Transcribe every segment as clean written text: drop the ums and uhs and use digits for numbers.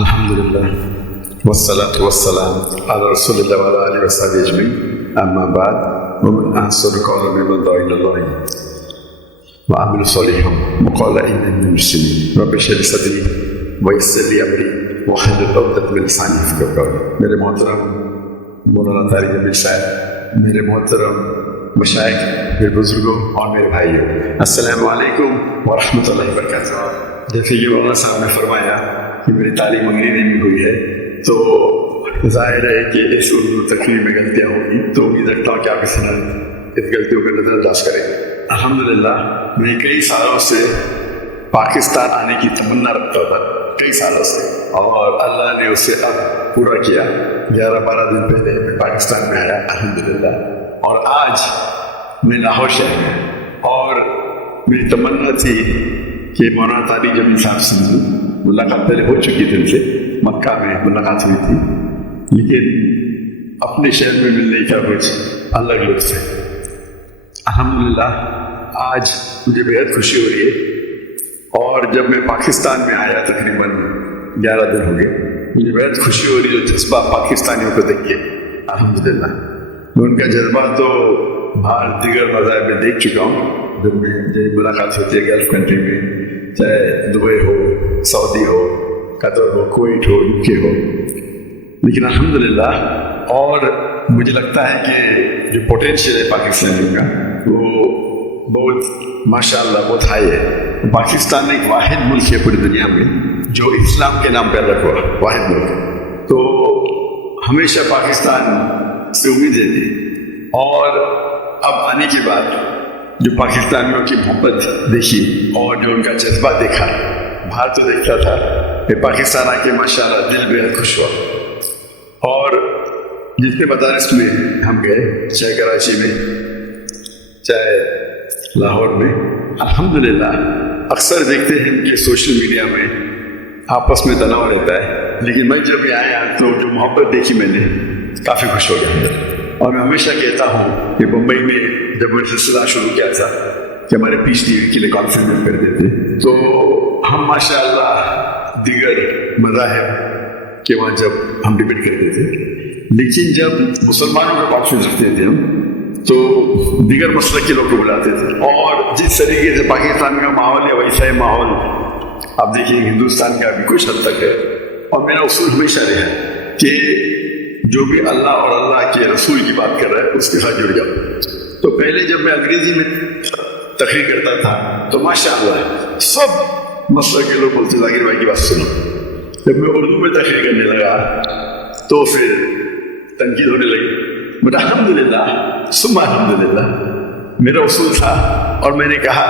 الحمدللہ والصلاة والسلام على رسول اللہ وعلى آلہ وصحبہ اجمعین اما بعد ومن احسن قولا ممن دعا الى اللہ وعمل صالحا وقال اننی من المسلمین رب اشرح لي صدری ویسر لي امری واحلل عقدۃ من لسانی یفقهوا قولی۔ میرے محترم مولانا طارق جمیل صاحب، میرے محترم مشائخ، میرے بزرگوں اور میرے بھائیوں، السلام علیکم ورحمۃ اللہ وبرکاتہ۔ جیسے کہ مولانا صاحب نے فرمایا کہ میری تعلیم انگریزی میں ہوئی ہے، تو ظاہر ہے کہ اس اردو تقریر میں غلطیاں ہوں گی، تو امید رکھتا ہوں کہ آپ اس غلطیوں کا نظر انداز کریں گے۔ الحمدللہ میں کئی سالوں سے پاکستان آنے کی تمنا رکھتا تھا، کئی سالوں سے، اور اللہ نے اسے اب پورا کیا۔ 11-12 دن پہلے میں پاکستان میں آیا الحمدللہ، اور آج میں لاہور شہر میں، اور میری تمنا تھی کہ مولانا طارق جمیل صاحب سے ملاقات پہلے ہو چکی تھی، ان سے مکہ میں ملاقات ہوئی تھی، لیکن اپنے شہر میں ملنے کا کچھ الگ لطف ہے۔ الحمدللہ آج مجھے بہت خوشی ہو رہی ہے، اور جب میں پاکستان میں آیا تقریباً 11 دن ہو گئے، مجھے بہت خوشی ہو رہی ہے جو جذبہ پاکستانیوں کو دیکھ کے۔ الحمدللہ میں ان کا جذبہ تو باہر دیگر مذاہب میں دیکھ چکا ہوں، جب میں ملاقات ہوتی ہے گلف کنٹری میں، چاہے دبئی ہو، سعودی ہو، قطر ہو، کویت ہو، UK ہو، لیکن الحمدللہ اور مجھے لگتا ہے کہ جو پوٹینشیل ہے پاکستانیوں کا وہ بہت ماشاءاللہ بہت ہائی ہے۔ پاکستان ایک واحد ملک ہے پوری دنیا میں جو اسلام کے نام پہ الگ ہوا، واحد ملک، تو ہمیشہ پاکستان سے امیدیں تھی، اور اب آنے کے بعد جو پاکستانیوں کی محبت دیکھی اور جو ان کا جذبہ دیکھا، باہر تو دیکھتا تھا، کہ پاکستان آ کے ماشاءاللہ دل بہت خوش ہوا۔ اور جتنے مدارس میں ہم گئے، چاہے کراچی میں، چاہے لاہور میں، الحمدللہ اکثر دیکھتے ہیں کہ سوشل میڈیا میں آپس میں تناؤ رہتا ہے، لیکن میں جب یہ آیا تو جو محبت دیکھی میں نے، کافی خوش ہو گیا۔ اور میں ہمیشہ کہتا ہوں کہ بمبئی میں جب میں سلسلہ شروع کیا تھا کہ ہمارے PhD کے لیے کانفرنس کرتے تھے، تو ہم ماشاءاللہ دیگر مذاہب کے وہاں جب ہم ڈبیٹ کرتے تھے، لیکن جب مسلمانوں کا کانفرنس رکھتے تھے ہم، تو دیگر مسلک کے لوگ کو بلاتے تھے، اور جس طریقے سے پاکستان کا ماحول ہے ویسا ہی ماحول آپ دیکھیں ہندوستان کا بھی کچھ حد تک ہے۔ اور میرا اصول ہمیشہ رہا ہے کہ جو بھی اللہ اور اللہ کے رسول کی بات کر رہا ہے اس کے ساتھ جڑ جاؤ۔ تو پہلے جب میں انگریزی میں تقریر کرتا تھا تو ماشاءاللہ سب مسلک کے لوگ بولتے ذاکر بھائی کی بات سنو۔ جب میں اردو میں تقریر کرنے لگا تو پھر تنقید ہونے لگی، بٹ الحمدللہ ثم الحمدللہ میرا اصول تھا، اور میں نے کہا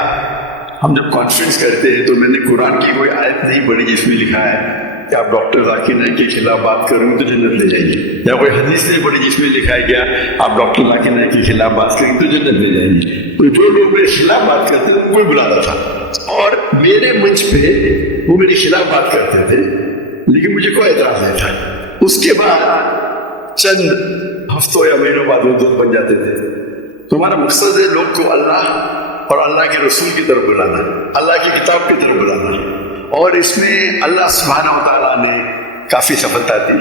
ہم جب کانفرنس کرتے ہیں تو میں نے قرآن کی کوئی آیت نہیں پڑھی جس میں لکھا ہے کہ آپ ڈاکٹر ذاکر نائک کے خلاف بات کریں گے تو جنت لے جائیں گے، یا کوئی حدیث نہیں پڑھی جس میں لکھا ہے کہ آپ ڈاکٹر ذاکر نائک کے خلاف بات کریں گے تو جنت لے جائیں گے۔ تو جو لوگ میرے خلاف بات کرتے تھے کوئی بلاتا تھا، اور میرے منچ پہ وہ میرے خلاف بات کرتے تھے، لیکن مجھے کوئی اعتراض نہیں تھا۔ اس کے بعد چند ہفتوں یا مہینوں بعد وہ دوست بن جاتے تھے۔ تو ہمارا مقصد ہے لوگ کو اللہ اور اللہ کے رسول کی طرف بلانا، اللہ کی کتاب کی طرف بلانا، اور اس میں اللہ سبحانہ و تعالیٰ نے کافی سفلتا دی۔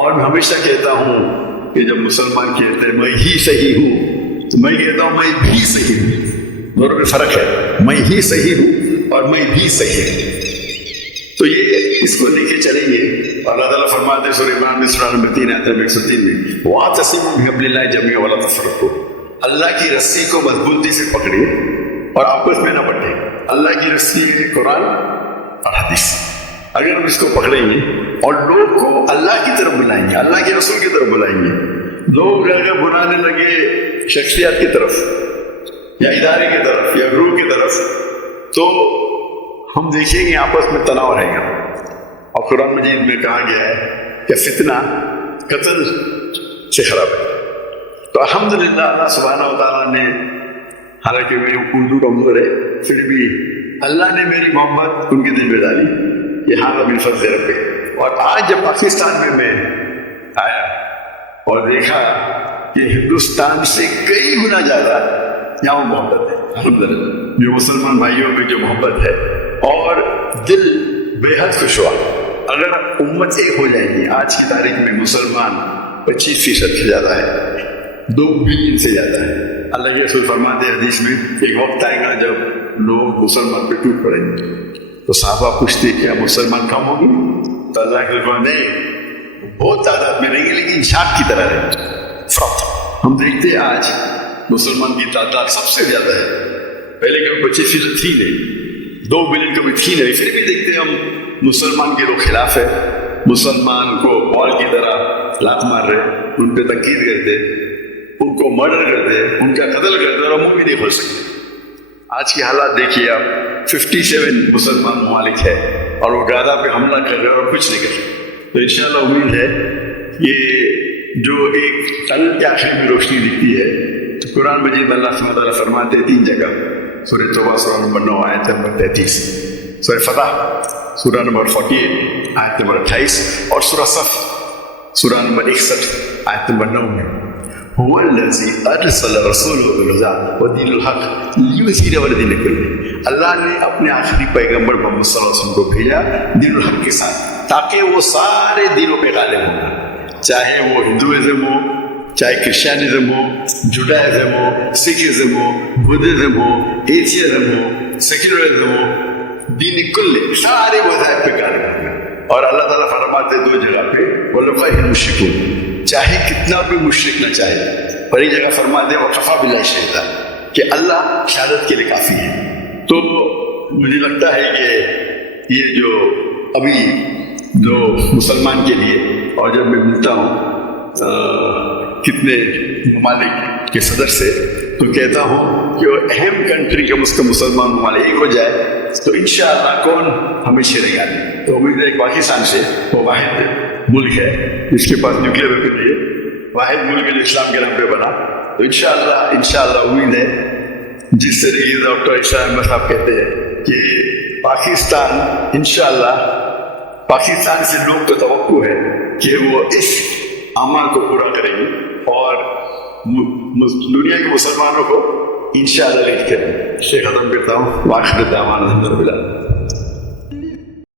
اور میں ہمیشہ کہتا ہوں کہ جب مسلمان کہتے ہیں میں ہی صحیح ہوں، تو میں کہتا ہوں میں بھی صحیح ہوں، دونوں میں فرق ہے، میں ہی صحیح ہوں اور میں بھی صحیح ہوں۔ تو یہ اس کو لے کے چلیں گے، اور اللہ تعالیٰ فرماتے ہیں سورہ عمران میں سورہ نمبر 3 آیت نمبر 103 میں وَاعْتَصِمُوا بِحَبْلِ اللَّهِ جَمِيعًا وَلَا تَفَرَّقُوا، اللہ کی رسی کو مضبوطی سے پکڑیے اور آپس میں نہ بٹیں۔ اللہ کی رسی ہے قرآن اور حدیث، اگر ہم اس کو پکڑیں گے اور لوگ کو اللہ کی طرف بلائیں گے، اللہ کے رسول کی طرف بلائیں گے، لوگ اگر بلانے لگے شخصیات کی طرف یا ادارے کی طرف یا گروہ کی طرف، تو ہم دیکھیں گے آپس میں تناؤ رہے گا۔ اور قرآن مجید میں کہا گیا ہے کہ فتنہ قتل سے خراب ہے۔ تو الحمدللہ اللہ سبحانہ و تعالیٰ نے، حالانکہ میری اردو کمزور ہے، پھر بھی اللہ نے میری محبت ان کے دل میں ڈالی کہ ہاں من فضل ربک۔ اور آج جب پاکستان میں آیا اور دیکھا کہ ہندوستان سے کئی گنا زیادہ یہاں محبت ہے، الحمدللہ جو مسلمان بھائیوں میں جو محبت ہے، اور دل بے حد خوش ہوا۔ اگر امت ایک ہو جائے گی، آج کی تاریخ میں مسلمان 25% سے زیادہ ہے، 2 بلین سے زیادہ ہے۔ اللہ کے رسول فرماتے ہیں حدیث میں، ایک وقت آئے گا جب لوگ مسلمان پہ ٹوٹ پڑیں گے، تو صحابہ پوچھتے کیا مسلمان کم ہوں گے؟ تو اللہ کے رسول نہیں، بہت تعداد میں رہیں گے لیکن شاخ کی طرح رہیں گے، فرق۔ ہم دیکھتے ہیں آج مسلمان کی تعداد سب سے زیادہ ہے، پہلے کبھی 25% تھی نہیں، 2 بلین کبھی تھی نہیں، پھر بھی دیکھتے ہیں ہم مسلمان کے لوگ خلاف ہے، مسلمان کو بال کی طرح لات مار رہے، ان پہ تنقید کرتے، ان کو مرڈر کرتے، ان کا قتل کرتے، اور منہ بھی نہیں کھول سکتے۔ آج کی حالات دیکھیے آپ، 57 مسلمان ممالک ہے اور وہ غزہ پہ حملہ کر رہے اور کچھ نہیں کر رہے۔ تو انشاءاللہ امید ہے یہ جو ایک ٹنل کے آخر میں روشنی دکھتی ہے، تو قرآن مجید اللہ سبحانہ وتعالیٰ فرماتے ہیں 3 جگہ، سورہ توبہ سورہ نمبر 9 آیت نمبر 33، سورہ فتح سورہ نمبر 48 آیت نمبر 28، اور سورہ صف سورہ نمبر 61 آیت نمبر 9 میں، هو الذی ارسل رسولہ بالہدی ودین الحق لیظہرہ علی الدین کلہ، اللہ نے اپنے آخری پیغمبر محمد صلی اللہ علیہ وسلم کو بھیجا دین الحق کے ساتھ، تاکہ وہ سارے دینوں پہ غالب ہوں، چاہے وہ ہندوازم ہو، چاہے کرسچینزم ہو، جوڈائزم ہو، سکھزم ہو، بدھزم ہو، ایتھیزم ہو، سیکولرزم ہو، دین کل سارے مذاہب پہ غالب ہوں گے۔ اور اللہ تعالیٰ فرماتے 2 جگہ پہ وَلَوْ كَرِهَ الْمُشْرِكُونَ، چاہے کتنا بھی مشرک نہ چاہے، پر ایک جگہ فرماتے وَكَفَىٰ بِاللَّهِ شَهِيدًا، کہ اللہ شہادت کے لیے کافی ہے۔ تو مجھے لگتا ہے کہ یہ جو ابھی جو مسلمان کے لیے، اور جب میں ملتا ہوں کتنے ممالک کے صدر سے، تو کہتا ہوں کہ وہ اہم کنٹری کم از کم مسلمان ممالک ایک ہو جائے تو انشاءاللہ کون ہمیں شیرے گا۔ تو امید ہے پاکستان سے، وہ واحد ملک ہے جس کے پاس نیوکلیر ویپن ہے، واحد ملک جو اسلام کے نام پہ بنا، تو انشاءاللہ امید ہے، جس طریقے سے ڈاکٹر اسلام احمد صاحب کہتے ہیں کہ پاکستان انشاءاللہ، پاکستان سے لوگ کو توقع ہے کہ وہ اس اعمال کو پورا کریں گے اور دنیا کے مسلمانوں کو انشاءاللہ لیڈ کریں گے۔ ختم کرتا ہوں، واخر دعوانا الحمدللہ۔